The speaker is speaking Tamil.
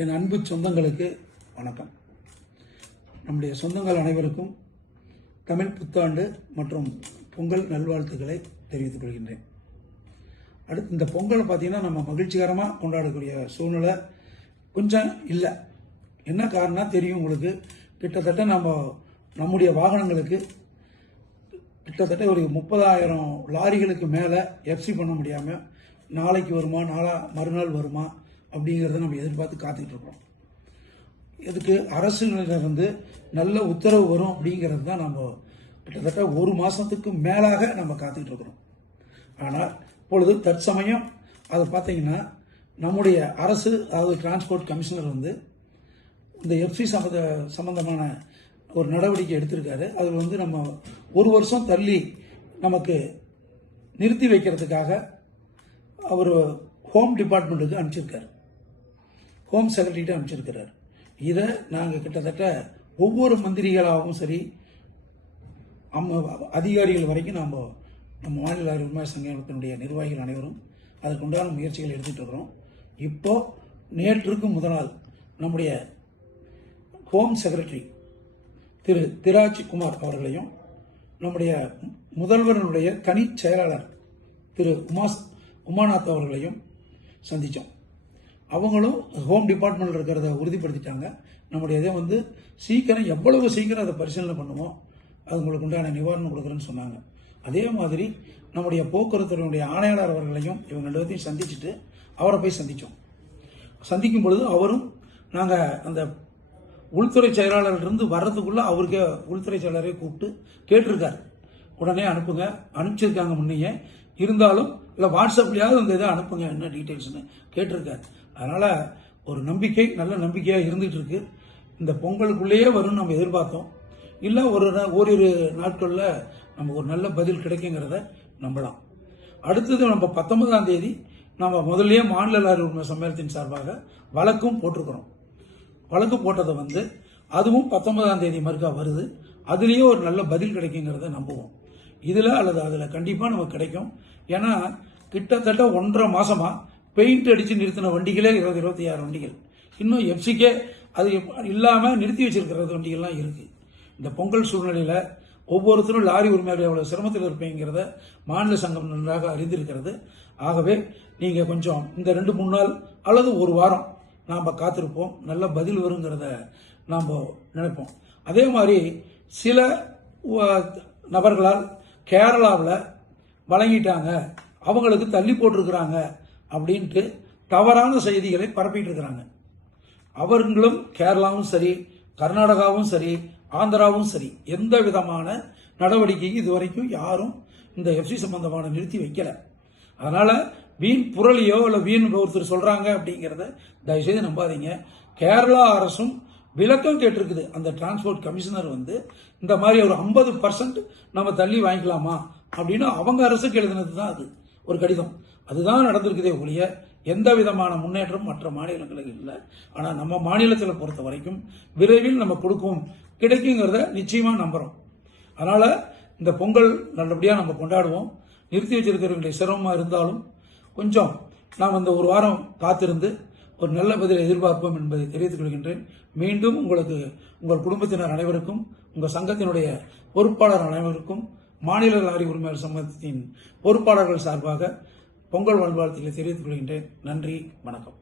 என் அன்பு சொந்தங்களுக்கு வணக்கம். நம்முடைய சொந்தங்கள் அனைவருக்கும் தமிழ் புத்தாண்டு மற்றும் பொங்கல் நல்வாழ்த்துக்களை தெரிவித்துக் கொள்கின்றேன். அடுத்து இந்த பொங்கலை பார்த்தீங்கன்னா நம்ம மகிழ்ச்சிகரமாக கொண்டாடக்கூடிய சூழ்நிலை கொஞ்சம் இல்லை. என்ன காரணம் தெரியும் உங்களுக்கு. கிட்டத்தட்ட நம்முடைய வாகனங்களுக்கு கிட்டத்தட்ட ஒரு 30,000 லாரிகளுக்கு மேலே எஃப்சி பண்ண முடியாமல் நாளைக்கு வருமா மறுநாள் வருமா அப்படிங்கிறத நம்ம எதிர்பார்த்து காத்துக்கிட்டு இருக்கோம். இதுக்கு அரசிலிருந்து நல்ல உத்தரவு வரும் அப்படிங்கிறது தான் நம்ம கிட்டத்தட்ட ஒரு மாதத்துக்கு மேலாக நம்ம காத்துக்கிட்டு இருக்கிறோம். ஆனால் இப்பொழுது தற்சமயம் அதை பார்த்தீங்கன்னா நம்முடைய அரசு, அதாவது டிரான்ஸ்போர்ட் கமிஷனர் இந்த எஃப்சி சம்பந்தமான ஒரு நடவடிக்கை எடுத்திருக்காரு. அதில் நம்ம ஒரு வருஷம் தள்ளி நமக்கு நிறுத்தி வைக்கிறதுக்காக அவர் ஹோம் டிபார்ட்மெண்ட்டுக்கு அனுப்பிச்சிருக்காரு, ஹோம் செக்ரட்டரிகிட்ட அனுப்பிச்சிருக்கிறார். இதை நாங்கள் கிட்டத்தட்ட ஒவ்வொரு மந்திரிகளாகவும் சரி அதிகாரிகள் வரைக்கும் நம்ம மாநில விவசாய சங்கத்தினுடைய நிர்வாகிகள் அனைவரும் அதுக்கு உண்டான முயற்சிகள் எடுத்துகிட்டு இருக்கிறோம். இப்போ நேற்றுக்கு முதல் நாள் நம்முடைய ஹோம் செக்ரட்டரி திரு திராஜ்குமார் அவர்களையும் நம்முடைய முதல்வருடைய தனி செயலாளர் திரு உமாநாத் அவர்களையும் சந்தித்தோம். அவங்களும் ஹோம் டிபார்ட்மெண்ட்டில் இருக்கிறத உறுதிப்படுத்திட்டாங்க. நம்முடைய இதை சீக்கிரம், எவ்வளவு சீக்கிரம் அதை பரிசீலனை பண்ணுவோம், அது உங்களுக்கு உண்டான நிவாரணம் கொடுக்குறேன்னு சொன்னாங்க. அதே மாதிரி நம்முடைய போக்குவரத்துறையுடைய ஆணையாளர் அவர்களையும் இவங்க 2 பேர்த்தையும் சந்திச்சுட்டு அவரை போய் சந்தித்தோம். சந்திக்கும் பொழுது அவரும் நாங்கள் அந்த உள்துறை செயலாளர்கிட்ட வர்றதுக்குள்ளே அவருக்கே உள்துறை செயலாளரை கூப்பிட்டு கேட்டிருக்காரு, உடனே அனுப்புங்க, அனுப்பிச்சிருக்காங்க முன்னையே, இருந்தாலும் இல்லை வாட்ஸ்அப்லையாவது இந்த இதை அனுப்புங்க, என்ன டீட்டெயில்ஸ்னு கேட்டிருக்காரு. அதனால் ஒரு நம்பிக்கை, நல்ல நம்பிக்கையாக இருந்துகிட்டு இருக்கு. இந்த பொங்கலுக்குள்ளேயே வரும்னு நம்ம எதிர்பார்த்தோம். இல்லை ஓரிரு நாட்களில் நமக்கு ஒரு நல்ல பதில் கிடைக்குங்கிறத நம்பலாம். அடுத்தது நம்ம 19ஆம் தேதி நம்ம முதல்லயே மாநில லாரி உரிமை சம்மேளனத்தின் சார்பாக வழக்கும் போட்டிருக்கிறோம். வழக்கு போட்டதை அதுவும் 19ஆம் தேதி மறுக்கா வருது. அதுலேயே ஒரு நல்ல பதில் கிடைக்குங்கிறத நம்புவோம். இதில் அல்லது அதில் கண்டிப்பாக நமக்கு கிடைக்கும். ஏன்னா கிட்டத்தட்ட 1.5 மாசமா பெயிண்ட் அடித்து நிறுத்தின வண்டிகளே 26 வண்டிகள், இன்னும் எஃப்சிக்கே அது இல்லாமல் நிறுத்தி வச்சிருக்கிறது வண்டிகள்லாம் இருக்கு. இந்த பொங்கல் சூழ்நிலையில் ஒவ்வொருத்தரும் லாரி உரிமையாளர் எவ்வளவு சிரமத்தில் இருப்பீங்கிறத மாநில சங்கம் நன்றாக அறிந்திருக்கிறது. ஆகவே நீங்கள் கொஞ்சம் இந்த 2-3 நாள் அல்லது ஒரு வாரம் நாம் காத்திருப்போம், நல்ல பதில் வருங்கிறத நாம் நினைப்போம். அதே மாதிரி சில நபர்களால் கேரளாவில் வழங்கிட்டாங்க, அவங்களுக்கு தள்ளி போட்டிருக்கிறாங்க அப்படின்ட்டு தவறான செய்திகளை பரப்பிட்டு இருக்கிறாங்க. அவர்களும் கேரளாவும் சரி, கர்நாடகாவும் சரி, ஆந்திராவும் சரி, எந்த விதமான நடவடிக்கையும் இதுவரைக்கும் யாரும் இந்த எஃப்சி சம்பந்தமான நிறுத்தி வைக்கல. அதனால வீண் புரளியோ இல்லை வீண் ஒருத்தர் சொல்றாங்க அப்படிங்கிறத தயவுசெய்து நம்பாதீங்க. கேரளா அரசும் விளக்கம் கேட்டிருக்குது. அந்த டிரான்ஸ்போர்ட் கமிஷனர் இந்த மாதிரி ஒரு 50% நம்ம தள்ளி வாங்கிக்கலாமா அப்படின்னு அவங்க அரசுக்கு எழுதினது தான் அது ஒரு கடிதம். அதுதான் நடந்திருக்குதே ஒழிய எந்த விதமான முன்னேற்றம் மற்ற மாநிலங்களுக்கு இல்லை. ஆனால் நம்ம மாநிலத்தில் பொறுத்த வரைக்கும் விரைவில் நம்ம கிடைக்குங்கிறத நிச்சயமா நம்புறோம். அதனால இந்த பொங்கல் நல்லபடியாக நம்ம கொண்டாடுவோம். நிறுத்தி வச்சிருக்கிறவங்களுடைய சிரமமாக இருந்தாலும் கொஞ்சம் நாம் இந்த ஒரு வாரம் காத்திருந்து ஒரு நல்ல பதிலை எதிர்பார்ப்போம் என்பதை தெரிவித்துக் கொள்கின்றேன். மீண்டும் உங்களுக்கு, உங்கள் குடும்பத்தினர் அனைவருக்கும், உங்கள் சங்கத்தினுடைய பொறுப்பாளர் அனைவருக்கும், மாநில லாரி உரிமையாளர் சங்கத்தின் பொறுப்பாளர்கள் சார்பாக பொங்கல் நல்வாழ்த்துக்களை தெரிவித்துக் கொள்கின்றேன். நன்றி, வணக்கம்.